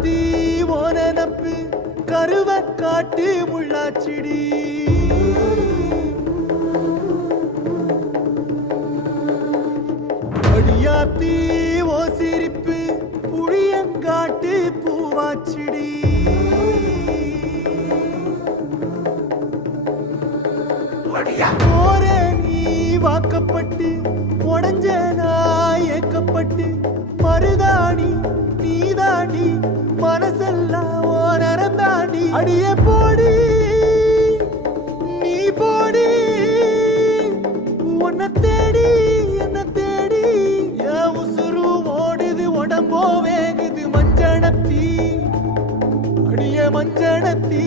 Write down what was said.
அடியாத்தி ஓனப்பு கருவ காட்டு முள்ளாச்சிடி அடியாத்தி ஓ சிரிப்பு புளியங்காட்டு பூவாச்சிடி போற நீ வாக்கப்பட்டு உடஞ்ச நாய் ஏக்கப்பட்டு மருதாணி நீதாண்டி மனசெல்லாம் ஓரம் தாண்டி அடிய போடி நீ போடி உன்னை தேடி என்ன தேடி என் உசுரு ஓடுது உடம்போ வேகுது மஞ்சனத்தி அடிய மஞ்சனத்தி